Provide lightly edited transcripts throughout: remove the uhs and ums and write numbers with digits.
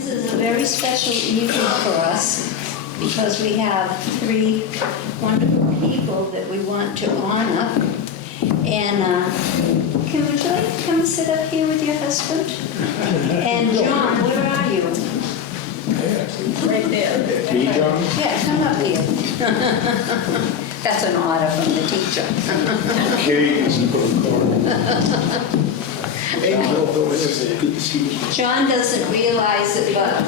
This is a very special evening for us because we have three wonderful people that we want to honor. And would you like to come sit up here with your husband? And John, where are you? Right there. Me, John? Yeah, come up here. That's an order from the teacher. Kate is John doesn't realize it, but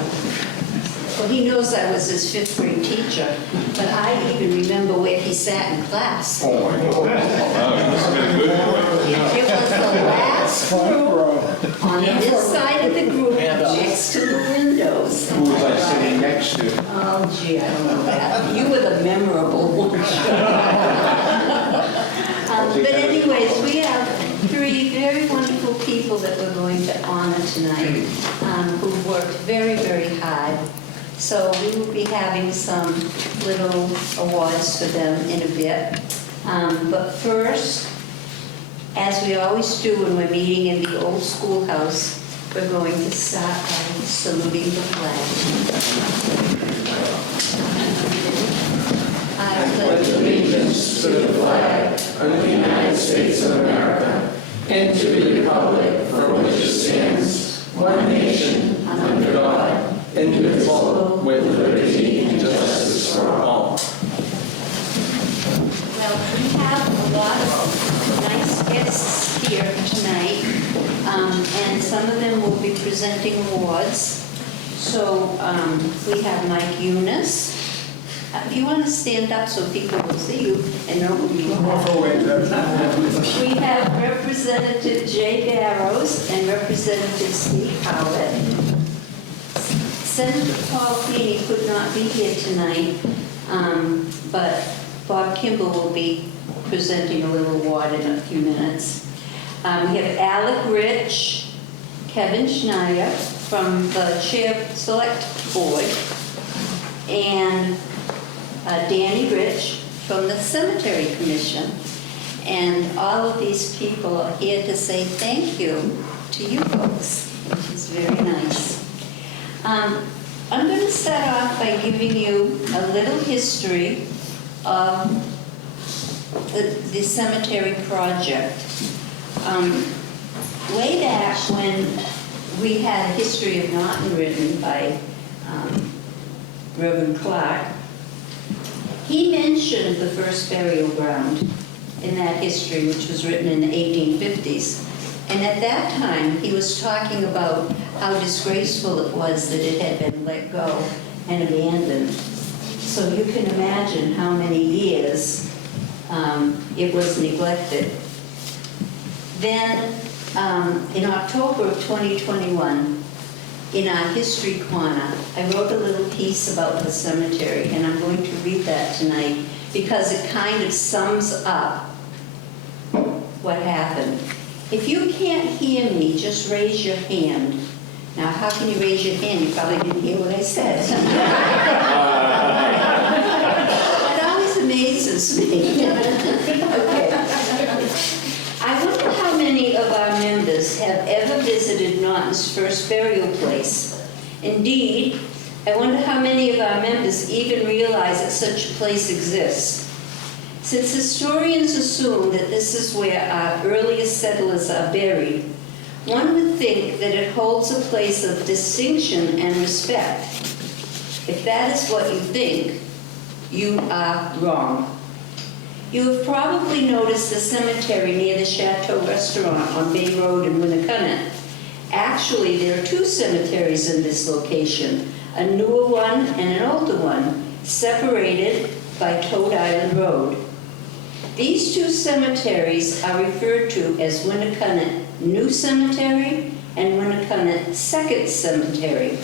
well, he knows I was his fifth grade teacher, but I even remember where he sat in class. Oh, my God. Wow, you must have been a good boy. It was the last group on this side of the group next to the windows. Who was I sitting next to? Oh, gee, I don't know that. You were the memorable one. But anyways, we have three very wonderful people that we're going to honor tonight who worked very, very hard. So we will be having some little awards for them in a bit. But first, as we always do when we're meeting in the old schoolhouse, we're going to start by saluting the flag. I pledge allegiance to the flag of the United States of America and to the republic for which it stands, one nation, under God, indivisible, with liberty and justice for all. Well, we have a lot of nice guests here tonight, and some of them will be presenting awards. So we have Mike Eunice. If you want to stand up so people will see you and know who you are. We have Representative Jay Barrows and Representative Steve Howlett. Senator Paul Feeney could not be here tonight, but Bob Kimball will be presenting a little award in a few minutes. We have Alec Rich, Kevin Schneider from the Chair Select Board, and Danny Rich from the Cemetery Commission. And all of these people are here to say thank you to you folks, which is very nice. I'm going to start off by giving you a little history of the cemetery project. Way back when we had a history of Naughton written by Reverend Clark, he mentioned the first burial ground in that history, which was written in the 1850s. And at that time, he was talking about how disgraceful it was that it had been let go and abandoned. So you can imagine how many years it was neglected. Then, in October of 2021, in our History Corner, I wrote a little piece about the cemetery, and I'm going to read that tonight because it kind of sums up what happened. If you can't hear me, just raise your hand. Now, how can you raise your hand? You probably didn't hear what I said. It always amazes me. Okay. I wonder how many of our members have ever visited Naughton's first burial place. Indeed, I wonder how many of our members even realize that such a place exists. Since historians assume that this is where our earliest settlers are buried, one would think that it holds a place of distinction and respect. If that is what you think, you are wrong. You have probably noticed the cemetery near the Chateau Restaurant on Bay Road in Winnacunnet. Actually, there are two cemeteries in this location, a newer one and an older one, separated by Toad Island Road. These two cemeteries are referred to as Winnacunnet New Cemetery and Winnacunnet Second Cemetery.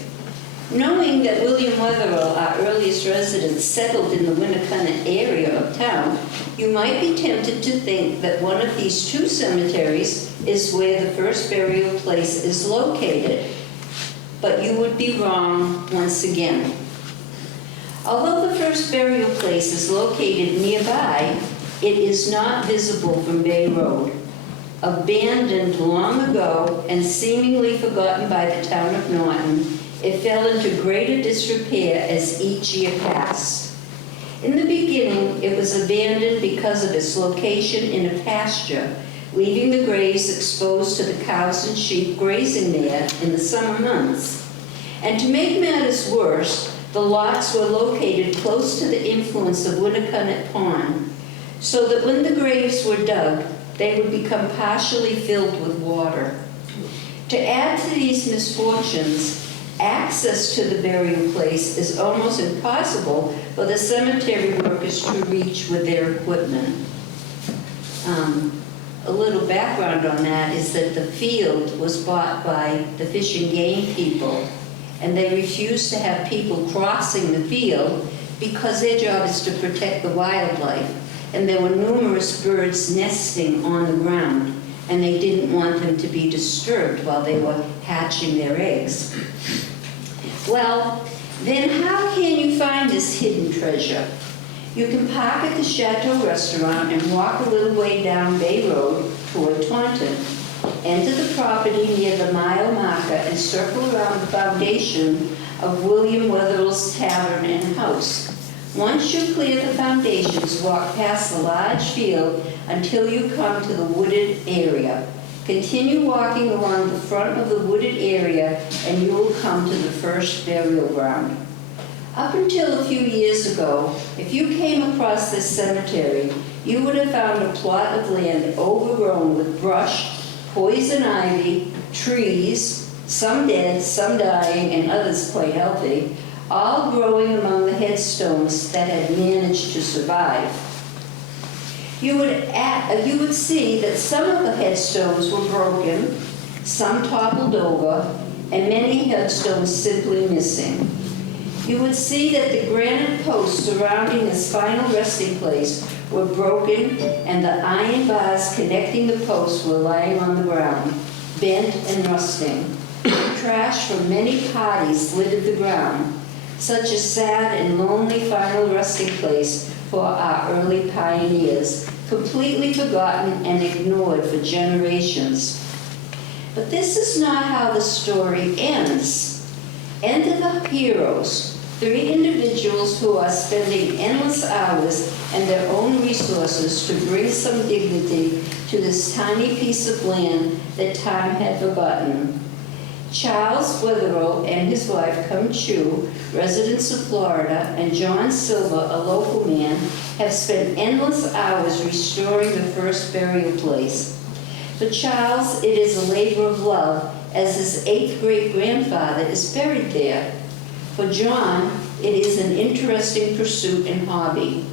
Knowing that William Wetherell, our earliest resident, settled in the Winnacunnet area of town, you might be tempted to think that one of these two cemeteries is where the first burial place is located. But you would be wrong once again. Although the first burial place is located nearby, it is not visible from Bay Road. Abandoned long ago and seemingly forgotten by the town of Norton, it fell into greater disrepair as each year passed. In the beginning, it was abandoned because of its location in a pasture, leaving the graves exposed to the cows and sheep grazing there in the summer months. And to make matters worse, the lots were located close to the influence of Winnicott Pond, so that when the graves were dug, they would become partially filled with water. To add to these misfortunes, access to the burial place is almost impossible for the cemetery workers to reach with their equipment. A little background on that is that the field was bought by the Fish and Game people, and they refused to have people crossing the field because their job is to protect the wildlife. And there were numerous birds nesting on the ground, and they didn't want them to be disturbed while they were hatching their eggs. Well, then how can you find this hidden treasure? You can park at the Chateau restaurant and walk a little way down Bay Road toward Taunton. Enter the property near the mile marker and circle around the foundation of William Wetherell's Tavern and House. Once you clear the foundations, walk past the large field until you come to the wooded area. Continue walking along the front of the wooded area and you will come to the first burial ground. Up until a few years ago, if you came across this cemetery, you would have found a plot of land overgrown with brush, poison ivy, trees, some dead, some dying, and others quite healthy, all growing among the headstones that had managed to survive. You would see that some of the headstones were broken, some toppled over, and many headstones simply missing. You would see that the granite posts surrounding this final resting place were broken, and the iron bars connecting the posts were lying on the ground, bent and rusting. Trash from many parties littered the ground. Such a sad and lonely final resting place for our early pioneers, completely forgotten and ignored for generations. But this is not how the story ends. Enter the heroes, 3 individuals who are spending endless hours and their own resources to bring some dignity to this tiny piece of land that time had forgotten. Charles Wetherell and his wife, Cum Chu, residents of Florida, and John Silver, a local man, have spent endless hours restoring the first burial place. For Charles, it is a labor of love, as his 8th great-grandfather is buried there. For John, it is an interesting pursuit and hobby.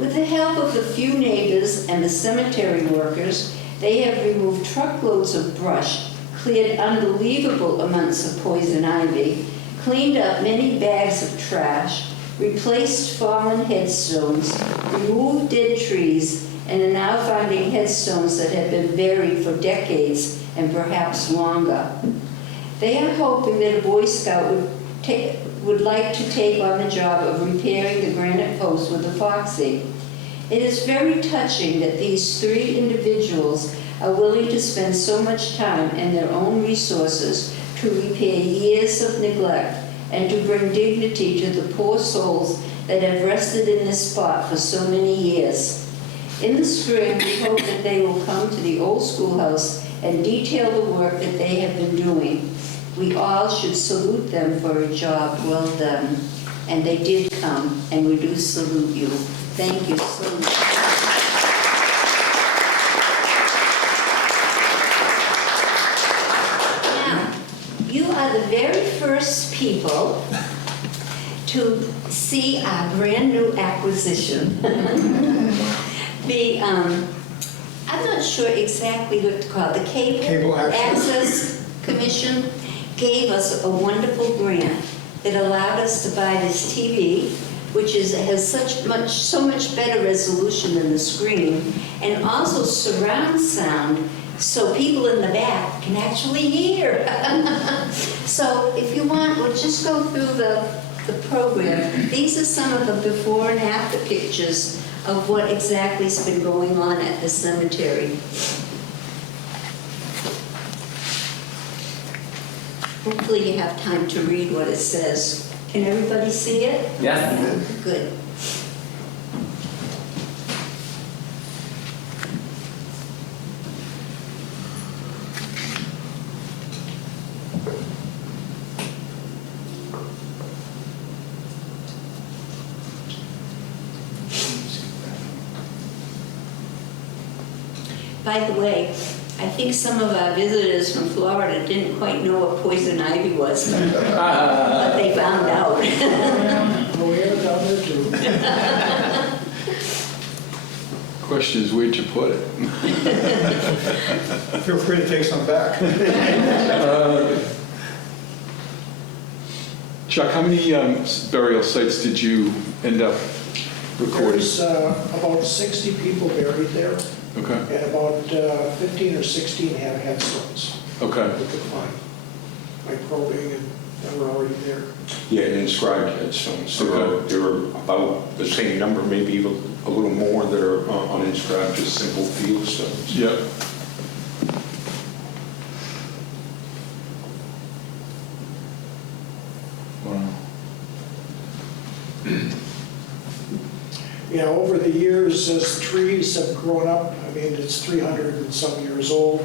With the help of the few neighbors and the cemetery workers, they have removed truckloads of brush, cleared unbelievable amounts of poison ivy, cleaned up many bags of trash, replaced fallen headstones, removed dead trees, and are now finding headstones that have been buried for decades and perhaps longer. They are hoping that a Boy Scout would like to take on the job of repairing the granite posts with epoxy. It is very touching that these 3 individuals are willing to spend so much time and their own resources to repair years of neglect and to bring dignity to the poor souls that have rested in this spot for so many years. In the spring, we hope that they will come to the old schoolhouse and detail the work that they have been doing. We all should salute them for a job well done. And they did come, and we do salute you. Thank you so much. You are the very first people to see our brand new acquisition. I'm not sure exactly what to call it. The Cable Access Commission gave us a wonderful grant that allowed us to buy this TV, which has so much better resolution than the screen, and also surround sound, so people in the back can actually hear. So if you want, we'll just go through the program. These are some of the before and after pictures of what exactly has been going on at the cemetery. Hopefully you have time to read what it says. Can everybody see it? Yes. Good. By the way, I think some of our visitors from Florida didn't quite know what poison ivy was, but they found out. Oh, we have it down there too. Question is, where'd you put it? Feel free to take some back. Chuck, how many burial sites did you end up recording? There's about 60 people buried there, Okay, and about 15 or 16 have headstones okay. we could find by probing, and that were already there. Yeah, and inscribed headstones. There are about the same number, maybe a little more that are uninscribed, just simple field stones. Yep. Wow. Yeah, over the years, as trees have grown up, I mean, it's 300 and some years old,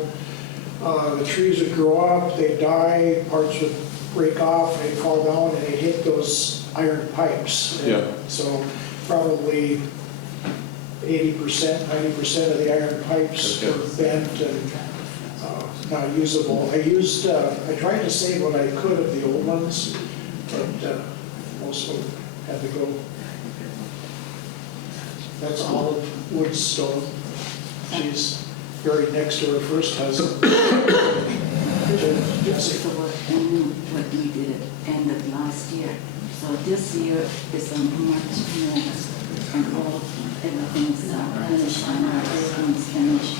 the trees would grow up, they'd die, parts would break off, they'd fall down, and they'd hit those iron pipes. And Yeah. so probably 80%, 90% of the iron pipes Okay. were bent and not usable. I tried to save what I could of the old ones, but most of them had to go. That's Olive Woodstone. She's buried next to her first husband. Jesse from her. And what we did at end of last year. So this year is a much more, and all, everything's finished, and everything's finished.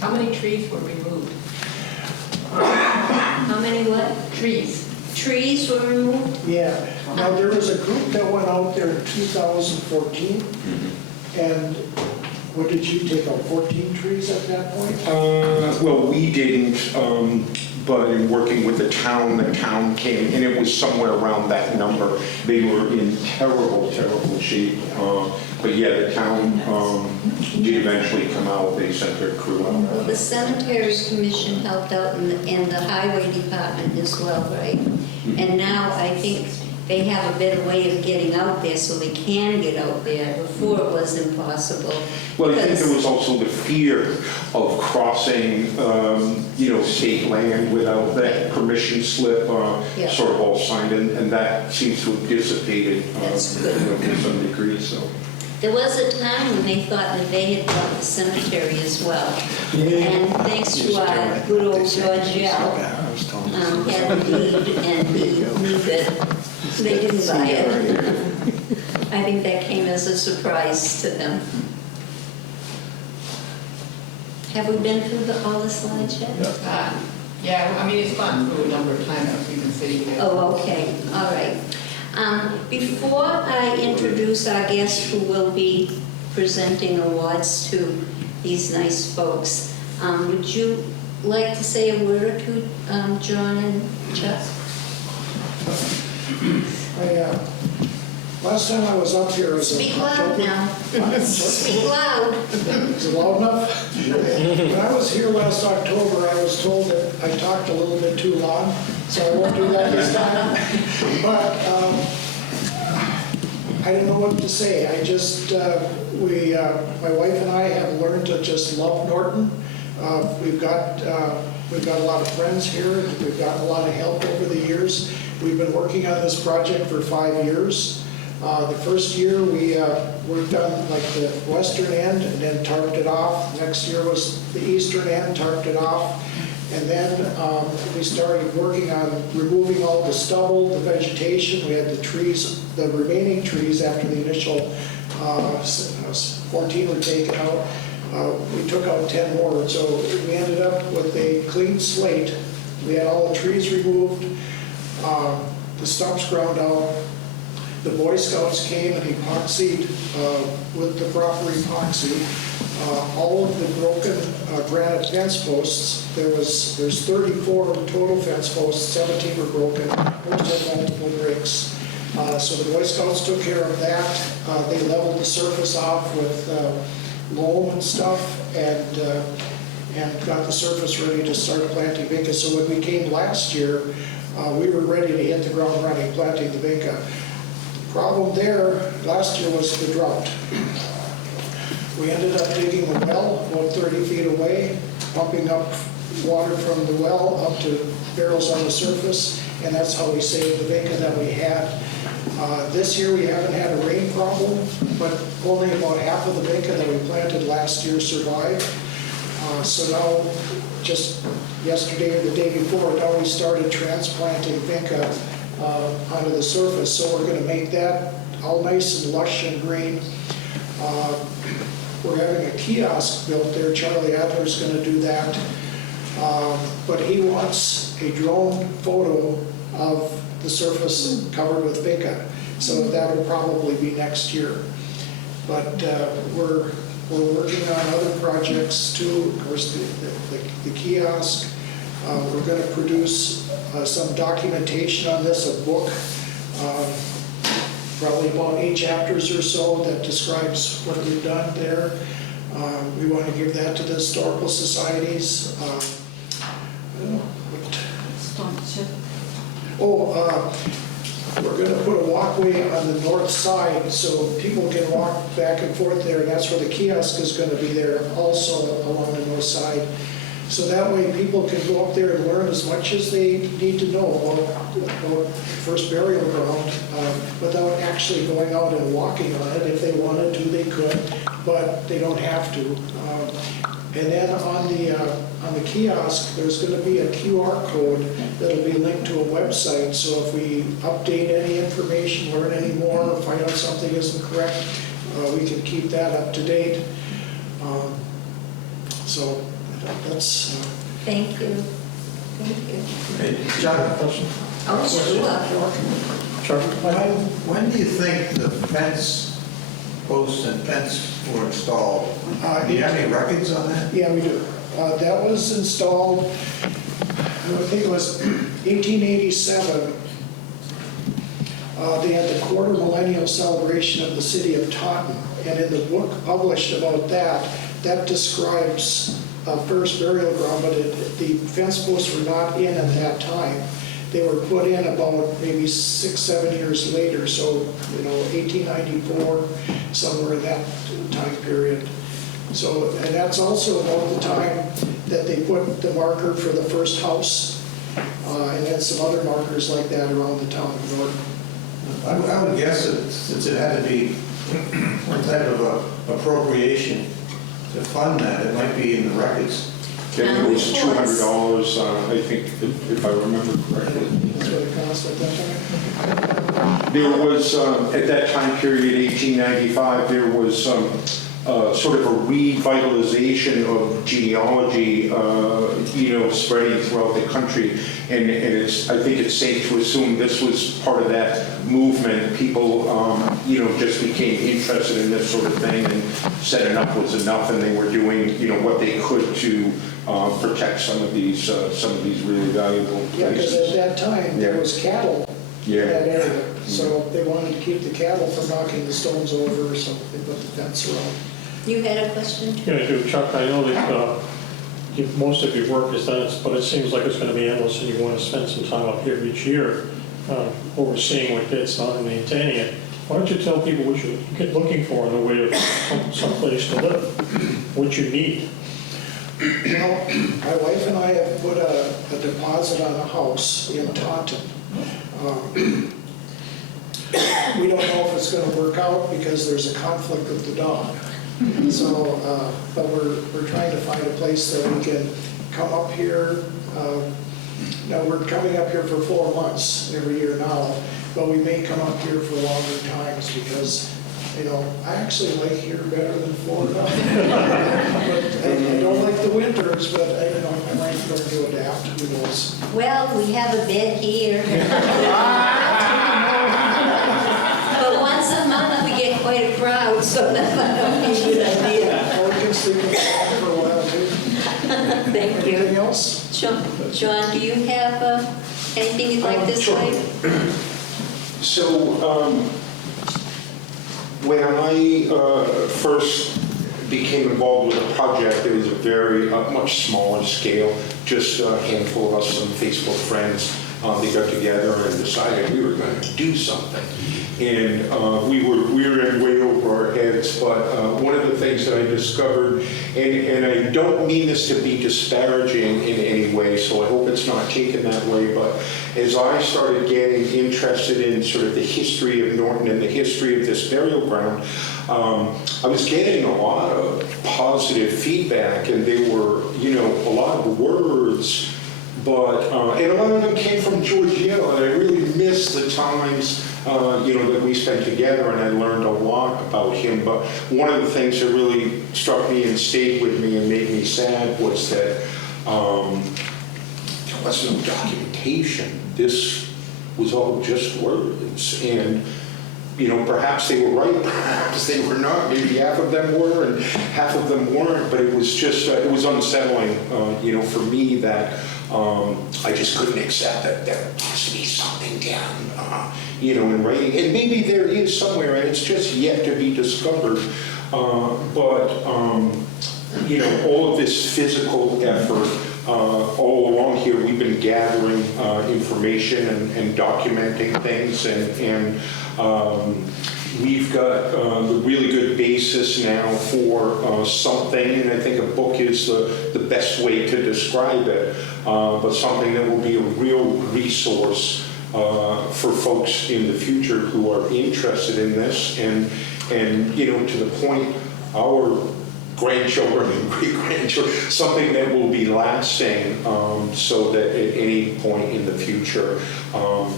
How many trees were removed? How many what? Trees. Trees were removed? Yeah. Now, there was a group that went out there in 2014, and what did you take out, 14 trees at that point? Well, we didn't, but in working with the town came, and it was somewhere around that number. They were in terrible, terrible shape. But yeah, the town did eventually come out. They sent their crew Well, out. the cemetery commission helped out and the highway department as well, right? And now I think they have a better way of getting out there so they can get out there. Before it was impossible. Well, I think because- there was also the fear of crossing, state land without that permission slip, Yeah. sort of all signed, and that seems to have dissipated That's good. to some degree, so. There was a time when they thought that they had bought the cemetery as well. And thanks to our good old George Yell, had the deed and he knew that they didn't buy it. I think that came as a surprise to them. Have we been through all the slides yet? Yeah, I mean, it's gone through a number of times since we've been sitting here. Oh, okay, all right. Before I introduce our guest who will be presenting awards to these nice folks, would you like to say a word or two, John and Chuck? Last time I was up here was in Speak loud October. now. Speak loud. Is it loud enough? When I was here last October, I was told that I talked a little bit too long, so I won't do that this time. But I didn't know what to say. I just, my wife and I have learned to just love Norton. We've got a lot of friends here. We've gotten a lot of help over the years. We've been working on this project for 5 years. The first year we worked on like the western end and then tarped it off. Next year was the eastern end, tarped it off. And then we started working on removing all the stubble, the vegetation. We had the trees, the remaining trees after the initial 14 were taken out. We took out 10 more. So we ended up with a clean slate. We had all the trees removed, the stumps ground out. The Boy Scouts came and epoxied with the proper epoxy. All of the broken granite fence posts, there's 34 total fence posts, 17 were broken, most had multiple breaks. So the Boy Scouts took care of that. They leveled the surface off with loam and stuff, and got the surface ready to start planting vinca. So when we came last year, we were ready to hit the ground running, planting the vinca. Problem there last year was the drought. We ended up digging a well about 30 feet away, pumping up water from the well up to barrels on the surface, and that's how we saved the vinca that we had. This year we haven't had a rain problem, but only about half of the vinca that we planted last year survived. So now, just yesterday or the day before, now we started transplanting vinca onto the surface. So we're going to make that all nice and lush and green. We're having a kiosk built there. Charlie Adler's going to do that. But he wants a drone photo of the surface covered with vinca. So that'll probably be next year. But we're working on other projects too. Of course, the kiosk. We're going to produce some documentation on this, a book, probably about 8 chapters or so that describes what we've done there. We want to give that to the historical societies. I don't know what. Stone chip. We're going to put a walkway on the north side so people can walk back and forth there, and that's where the kiosk is going to be there also along the north side. So that way people can go up there and learn as much as they need to know about First Burial Ground without actually going out and walking on it. If they wanted to, they could, but they don't have to. And then on the kiosk, there's going to be a QR code that'll be linked to a website. So if we update any information, learn any more, or find out something isn't correct, we can keep that up to date. So that's. Thank you. Thank you. Hey, John, question. Oh, sure. When do you think the fence posts and fence were installed? Do you have any records on that? Yeah, we do. That was installed, I think it was 1887. They had the quarter millennial celebration of the city of Taunton. And in the book published about that, that describes First Burial Ground, but the fence posts were not in at that time. They were put in about maybe 6-7 years later, so 1894, somewhere in that time period. So, and that's also about the time that they put the marker for the first house, and then some other markers like that around the town of Norton. I would guess that since it had to be one type of appropriation to fund that, it might be in the records. It was $200, I think, if I remember correctly. That's what it cost at that time. There was, at that time period, 1895, there was sort of a revitalization of genealogy, spreading throughout the country. And I think it's safe to assume this was part of that movement. People, just became interested in this sort of thing and said enough was enough, and they were doing, what they could to protect some of these really valuable Yeah, because places. at that time, there was cattle in Yeah. that area. So they wanted to keep the cattle from knocking the stones over, so they put the fence around. You had a question? Yeah, I do. Chuck, I know that most of your work is done, but it seems like it's going to be endless, and you want to spend some time up here each year overseeing what gets done and maintaining it. Why don't you tell people what you're looking for in the way of some place to live, what you need? Well, my wife and I have put a deposit on a house in Taunton. We don't know if it's going to work out because there's a conflict with the dog. So, but we're trying to find a place that we can come up here. Now we're coming up here for 4 months every year now, but we may come up here for longer times because, I actually like here better than Florida. But I don't like the winters, but I might learn to adapt. Who knows? Well, we have a bed here. But once a month we get quite a crowd, so that might not be a good idea. Or we can sticking around for a while too. Thank you. Anything else? John, do you have anything you'd like to Sure. say? So, when I first became involved with the project, it was a very much smaller scale, just a handful of us, some Facebook friends. They got together and decided we were going to do something. And we were in way over our heads, but one of the things that I discovered, and I don't mean this to be disparaging in any way, so I hope it's not taken that way, but as I started getting interested in sort of the history of Norton and the history of this burial ground, I was getting a lot of positive feedback, and there were, a lot of words, but, and a lot of them came from George Yale, and I really miss the times that we spent together, and I learned a lot about him. But one of the things that really struck me and stayed with me and made me sad was that there was no documentation. This was all just words. And, perhaps they were right, perhaps they were not. Maybe half of them were and half of them weren't. But it was just, it was unsettling, for me that I just couldn't accept that there has to be something down, in writing. And maybe there is somewhere, and it's just yet to be discovered. But all of this physical effort, all along here, we've been gathering information and documenting things, and we've got a really good basis now for something, and I think a book is the best way to describe it, but something that will be a real resource for folks in the future who are interested in this, and to the point, our grandchildren and great-grandchildren, something that will be lasting, so that at any point in the future,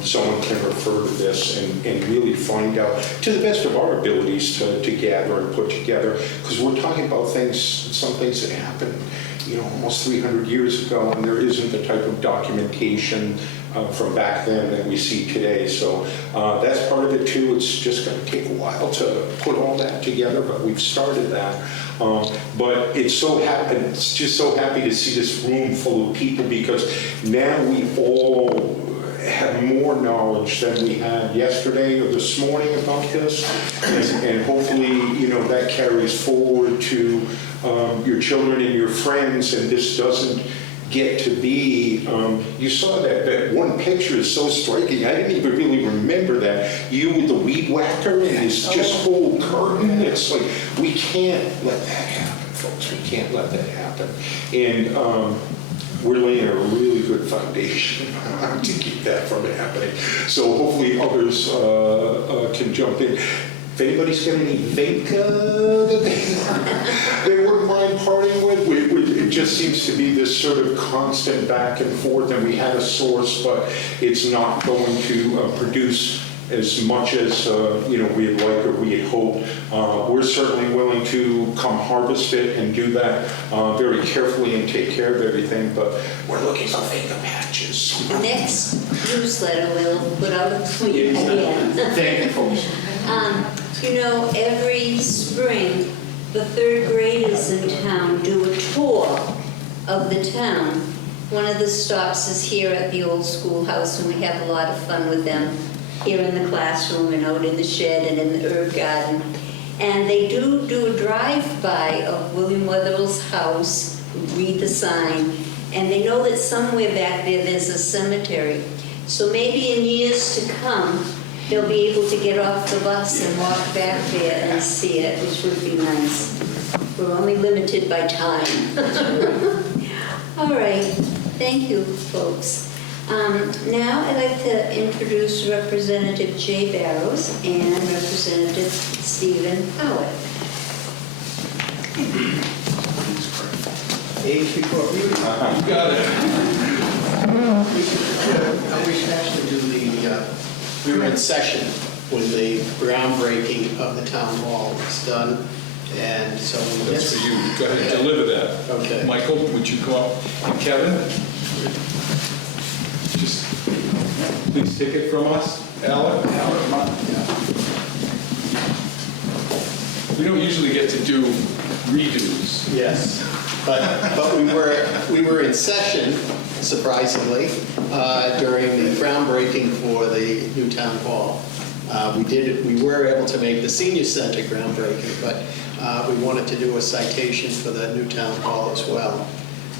someone can refer to this and really find out, to the best of our abilities, to gather and put together, because we're talking about some things that happened, almost 300 years ago, and there isn't the type of documentation from back then that we see today. So that's part of it too. It's just going to take a while to put all that together, but we've started that. But it's just so happy to see this room full of people, because now we all have more knowledge than we had yesterday or this morning about this, and hopefully that carries forward to your children and your friends, and this doesn't get to be, you saw that one picture is so striking. I didn't even really remember that. You with the weed whacker and this just whole curtain. It's like, we can't let that happen, folks. We can't let that happen. And we're laying a really good foundation to keep that from happening. So hopefully others can jump in. If anybody's got anything that they wouldn't mind parting with, it just seems to be this sort of constant back and forth, and we had a source, but it's not going to produce as much as we'd like or we had hoped. We're certainly willing to come harvest it and do that very carefully and take care of everything, but we're looking for finger patches. The next newsletter will put out a tweet again. Thank you, folks. Every spring, the third graders in town do a tour of the town. One of the stops is here at the old schoolhouse, and we have a lot of fun with them here in the classroom and out in the shed and in the herb garden. And they do a drive-by of William Wetherell's house, read the sign, and they know that somewhere back there's a cemetery. So maybe in years to come, they'll be able to get off the bus and walk back there and see it, which would be nice. We're only limited by time. All right, thank you, folks. Now I'd like to introduce Representative Jay Barrows and Representative Stephen Howard. Age before beauty. You got it. We should actually do we were in session when the groundbreaking of the town hall was done, and so. That's for you. Go ahead and deliver that. Okay. Michael, would you come up? And Kevin, just please take it from us. Alec? We don't usually get to do redos. Yes, but we were in session, surprisingly, during the groundbreaking for the new town hall. We were able to make the senior center groundbreaking, but we wanted to do a citation for the new town hall as well.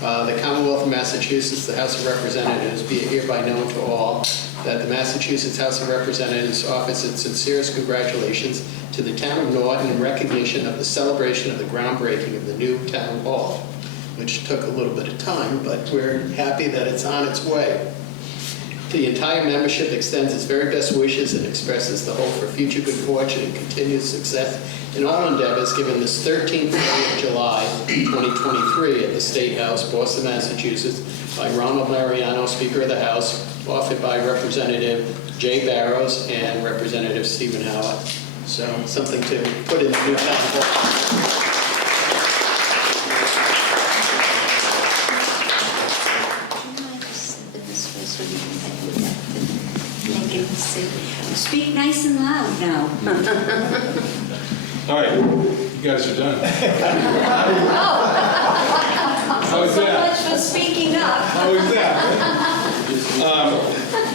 The Commonwealth of Massachusetts, the House of Representatives, be it hereby known to all that the Massachusetts House of Representatives offers its sincerest congratulations to the town of Norton in recognition of the celebration of the groundbreaking of the new town hall, which took a little bit of time, but we're happy that it's on its way. The entire membership extends its very best wishes and expresses the hope for future good fortune and continued success in all endeavors given this 13th day of July 2023 at the State House, Boston, Massachusetts, by Ronald Mariano, Speaker of the House, offered by Representative Jay Barrows and Representative Stephen Howard. So something to put in the new town hall. Speak nice and loud now. All right, you guys are done. How was So that? much for speaking up. How was that?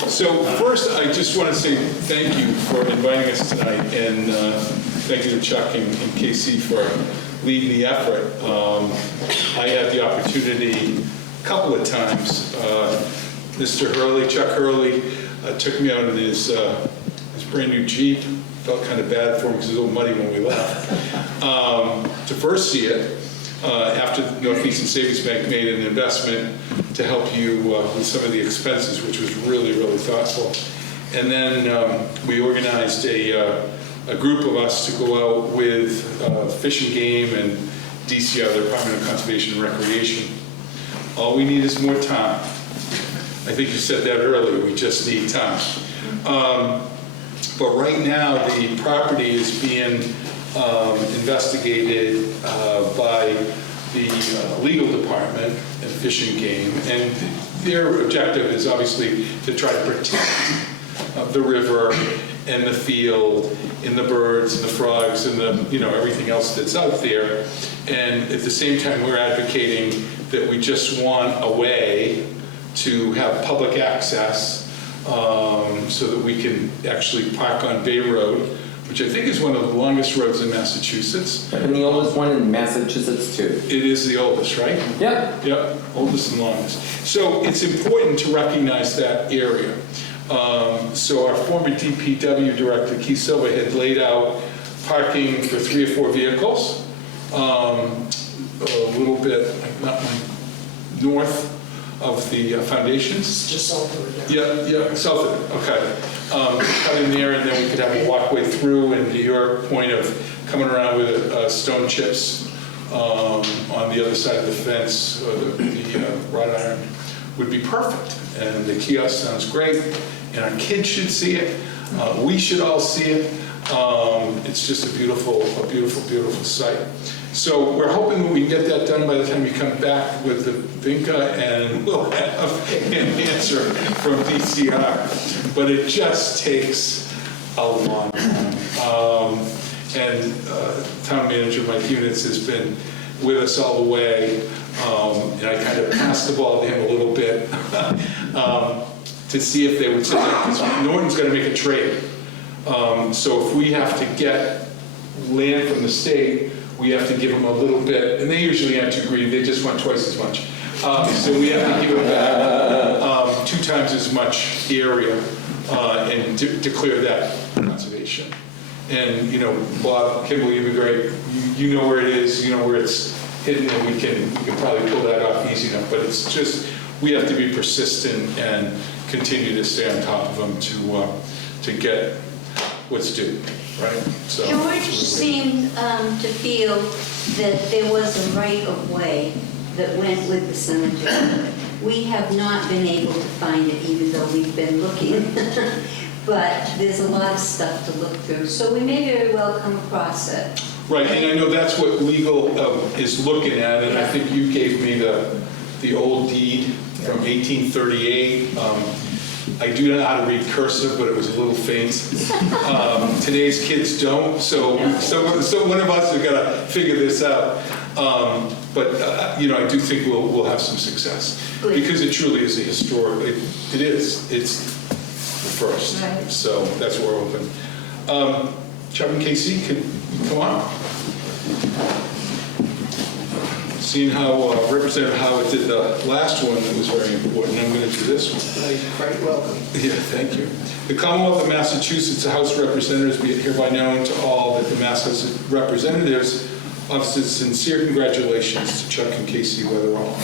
So first, I just want to say thank you for inviting us tonight, and thank you to Chuck and Casey for leading the effort. I had the opportunity a couple of times. Mr. Hurley, Chuck Hurley, took me out in his brand new Jeep. Felt kind of bad for him because it was a little muddy when we left. To first see it, after Northeastern Savings Bank made an investment to help you with some of the expenses, which was really, really thoughtful. And then we organized a group of us to go out with Fish and Game and DCR, the Department of Conservation and Recreation. All we need is more time. I think you said that earlier, we just need time. But right now, the property is being investigated by the legal department and Fish and Game, and their objective is obviously to try to protect the river and the field and the birds and the frogs and the everything else that's out there. And at the same time, we're advocating that we just want a way to have public access so that we can actually park on Bay Road, which I think is one of the longest roads in Massachusetts. And the oldest one in Massachusetts, too. It is the oldest, right? Yep. Yep, oldest and longest. So it's important to recognize that area. So our former DPW director, Keith Silva, had laid out parking for 3 or 4 vehicles, a little bit north of the foundations. Just south of it. Yeah, south of it, okay. Cut in there, and then we could have a walkway through, and to your point of coming around with stone chips on the other side of the fence, or the wrought iron, would be perfect. And the kiosk sounds great, and our kids should see it. We should all see it. It's just a beautiful, beautiful site. So we're hoping that we can get that done by the time you come back with the Vinca, and we'll have an answer from DCR. But it just takes a long time. And Town Manager Mike Units has been with us all the way. And I kind of passed the ball to him a little bit to see if they would say, because Norton's going to make a trade. So if we have to get land from the state, we have to give them a little bit, and they usually aren't too greedy, they just want twice as much. So we have to give them back 2 times as much area and declare that conservation. And, Bob, Kimball, you've been great. You know where it is, you know where it's hidden, and we can probably pull that off easy enough. But it's just, we have to be persistent and continue to stay on top of them to get what's due, right? So George seemed to feel that there was a right-of-way that went with the cemetery. We have not been able to find it, even though we've been looking. But there's a lot of stuff to look through, so we may very well come across it. right, and I know that's what legal is looking at, and I think you gave me the old deed from 1838. I do know how to read cursive, but it was a little faint. Today's kids don't, so one of us has got to figure this out. But, I do think we'll have some success. Good. Because it truly is a historic, it is, it's the first. Right. So that's what we're hoping. Chuck and Casey, could you come on? Seeing how Representative Howard did the last one, that was very important, I'm going to do this one. You're quite welcome. Yeah, thank you. The Commonwealth of Massachusetts House of Representatives be it hereby known to all that the Mass House of Representatives offers sincere congratulations to Chuck and Casey Weatherall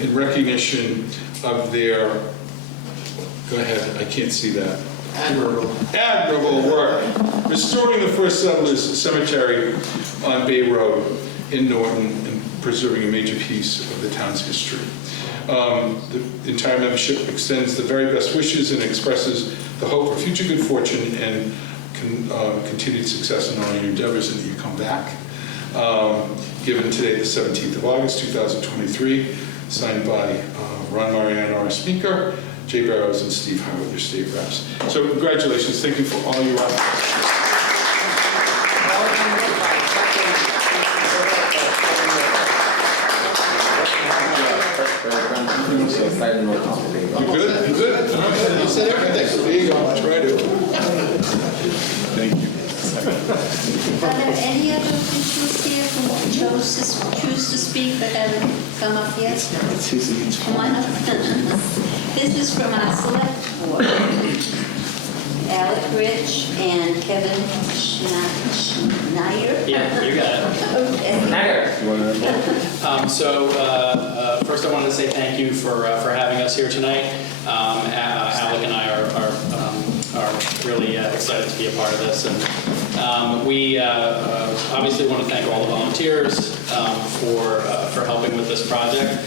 in recognition of their, go ahead, I can't see that. Admirable work restoring the First Settlers Cemetery on Bay Road in Norton and preserving a major piece of the town's history. The entire membership extends the very best wishes and expresses the hope for future good fortune and continued success in all your endeavors, and that you come back. Given today, the 17th of August, 2023, signed by Ron Mariano, our speaker, Jay Barrows, and Steve Howard, your state reps. So congratulations. Thank you for all your efforts. You good? You good? All right. You said everything. There you go. Try to. Thank you. Are there any other officials here who choose to speak but haven't come up yet? Come on up. This is from our select board. Alec Rich and Kevin Schneider. Yeah, you got it. Okay. First I wanted to say thank you for having us here tonight. Alec and I are really excited to be a part of this. And we obviously want to thank all the volunteers for helping with this project.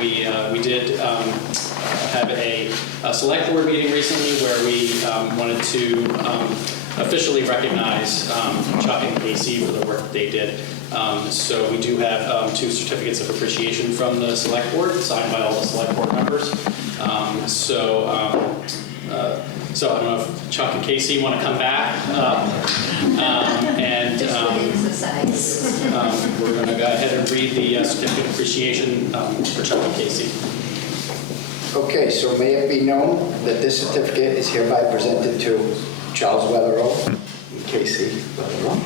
We did have a select board meeting recently where we wanted to officially recognize Chuck and Casey for the work that they did. So we do have 2 certificates of appreciation from the select board, signed by all the select board members. So I don't know if Chuck and Casey want to come back up. Exercise. We're going to go ahead and read the certificate of appreciation for Chuck and Casey. Okay, so may it be known that this certificate is hereby presented to Charles Weatherall and Casey Weatherall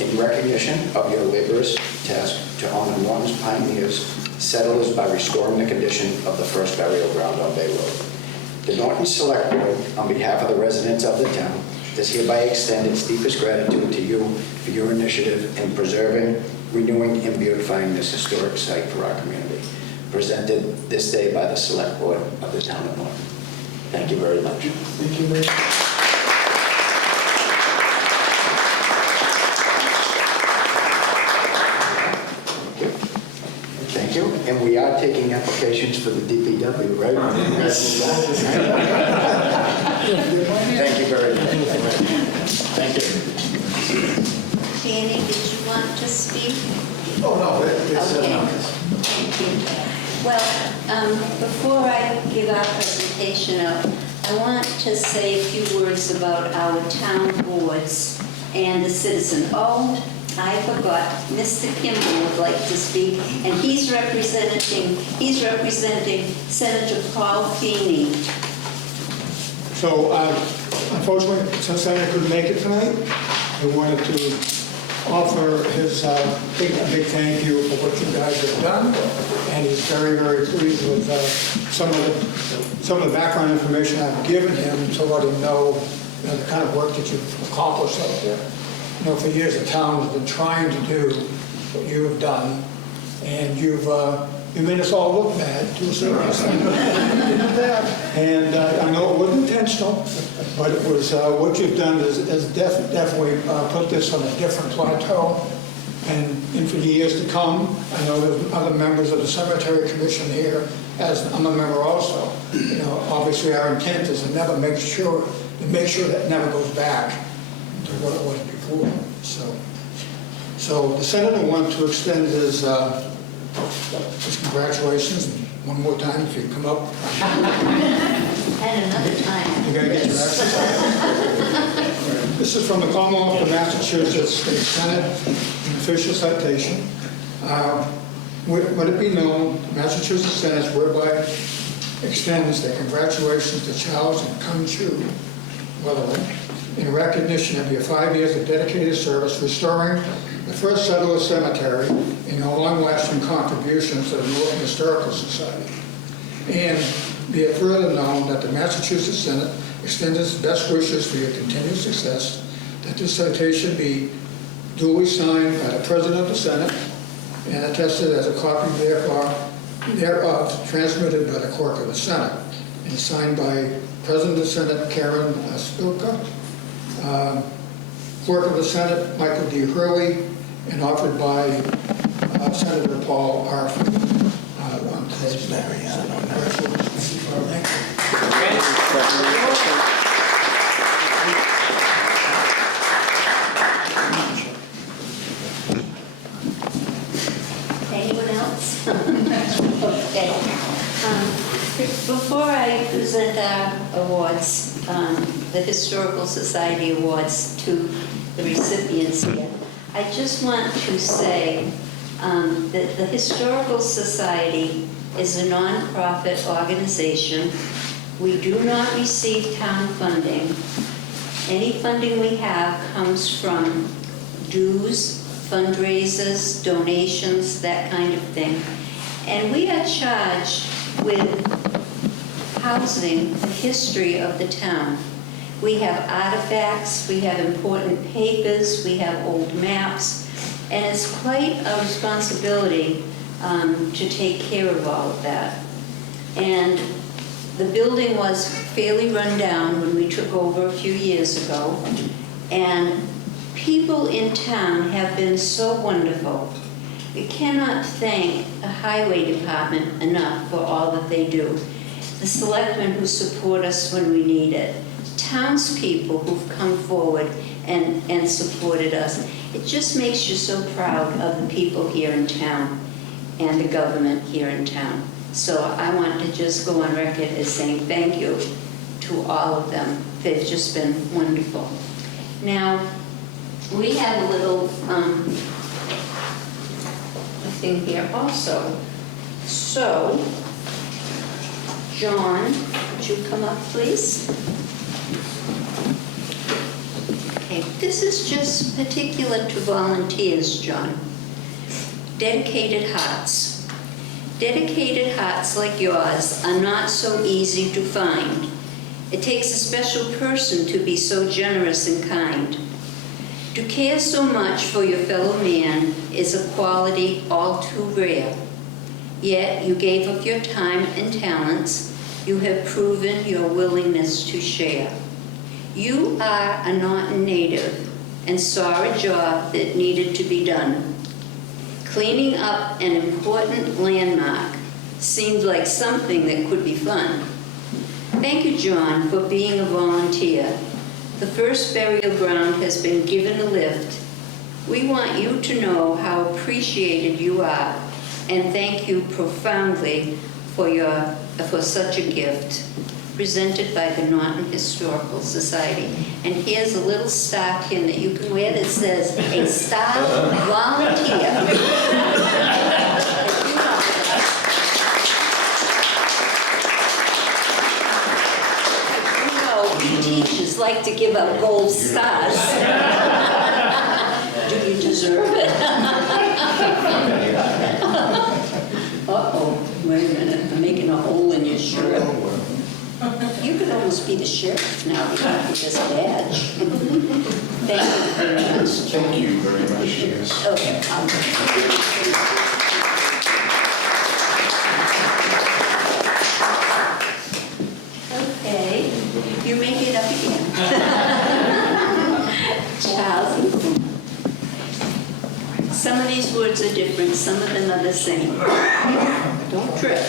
in recognition of your laborious task to honor Norton's pioneers, settlers by restoring the condition of the first burial ground on Bay Road. The Norton Select Board, on behalf of the residents of the town, does hereby extend its deepest gratitude to you for your initiative in preserving, renewing, and beautifying this historic site for our community, presented this day by the Select Board of the town of Norton. Thank you very much. Thank you, Mayor. Thank you. And we are taking applications for the DPW, right? Thank you very much. Thank you. Danny, did you want to speak? Oh, no, it's Okay. Thank you. Well, before I give our presentation up, I want to say a few words about our town boards and the citizen. Oh, I forgot, Mr. Kimball would like to speak, and he's representing Senator Paul Feeney. So unfortunately, since Senator couldn't make it tonight, I wanted to offer his big thank you for what you guys have done, and he's very, very pleased with some of the background information I've given him to let him know, the kind of work that you've accomplished out there. For years the town has been trying to do what you have done, and you made us all look bad to a certain extent. And I know it wasn't intentional, but it was what you've done has definitely put this on a different plateau. And for the years to come, I know there's other members of the Cemetery Commission here, as I'm a member also. Obviously our intent is to make sure that never goes back to what it was before. So the senator wants to extend his congratulations one more time if you come up. And another time. You gotta get your exercise. This is from the Commonwealth of Massachusetts State Senate, an official citation. Would it be known, Massachusetts Senate hereby extends their congratulations to Charles and Kung-Chu Weatherly in recognition of your 5 years of dedicated service restoring the first settler cemetery and your long-lasting contributions to the Norton Historical Society. And be it further known that the Massachusetts Senate extends its best wishes for your continued success, that this citation be duly signed by the President of the Senate and attested as a copy thereof transmitted by the Clerk of the Senate, and signed by President of the Senate Karen Spilka, Clerk of the Senate Michael D. Hurley, and offered by Senator Paul R. On today's Anyone else? Okay. Before I present our awards, the Historical Society Awards to the recipients here, I just want to say that the Historical Society is a nonprofit organization. We do not receive town funding. Any funding we have comes from dues, fundraisers, donations, that kind of thing. And we are charged with housing the history of the town. We have artifacts, we have important papers, we have old maps, and it's quite a responsibility to take care of all of that. And the building was fairly run down when we took over a few years ago, and people in town have been so wonderful. We cannot thank the highway department enough for all that they do. The selectmen who support us when we need it. Townspeople who've come forward and supported us. It just makes you so proud of the people here in town and the government here in town. So I want to just go on record as saying thank you to all of them. They've just been wonderful. Now, we have a little thing here also. So, John, would you come up, please? Okay, this is just particular to volunteers, John. Dedicated hearts. Dedicated hearts like yours are not so easy to find. It takes a special person to be so generous and kind. To care so much for your fellow man is a quality all too rare. Yet you gave of your time and talents. You have proven your willingness to share. You are a Norton native and saw a job that needed to be done. Cleaning up an important landmark seemed like something that could be fun. Thank you, John, for being a volunteer. The first burial ground has been given a lift. We want you to know how appreciated you are, and thank you profoundly for such a gift. Presented by the Norton Historical Society. And here's a little star pin that you can wear that says, a star volunteer. Teachers like to give up gold stars. Do you deserve it? Uh-oh, wait a minute, I'm making a hole in your shirt. You could almost be the sheriff now with this badge. Thank you very much. Thank you very much, yes. Okay. Okay, you may get up again. Charles. Some of these words are different, some of them are the same. Don't trip.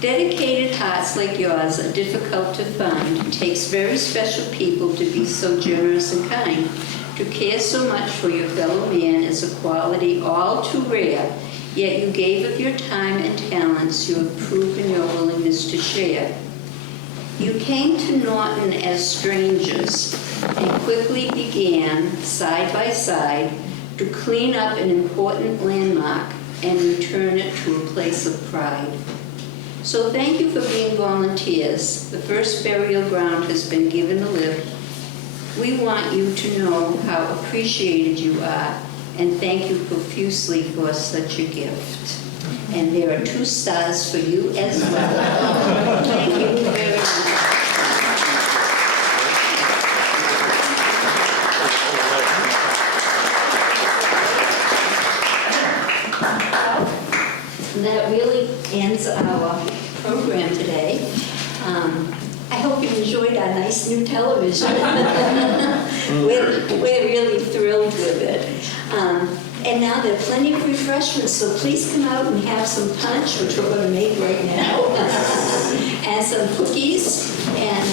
Dedicated hearts like yours are difficult to find. It takes very special people to be so generous and kind. To care so much for your fellow man is a quality all too rare, yet you gave of your time and talents. You have proven your willingness to share. You came to Norton as strangers and quickly began, side by side, to clean up an important landmark and return it to a place of pride. So thank you for being volunteers. The First Burial Ground has been given a lift. We want you to know how appreciated you are, and thank you profusely for such a gift. And there are 2 stars for you as well. Thank you very much. And that really ends our program today. I hope you enjoyed our nice new television. We're really thrilled with it. And now there are plenty of refreshments, so please come out and have some punch, which we're going to make right now, and some cookies, and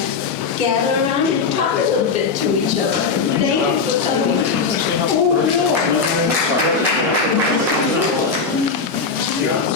gather around and talk a little bit to each other. Thank you for coming. Oh, no.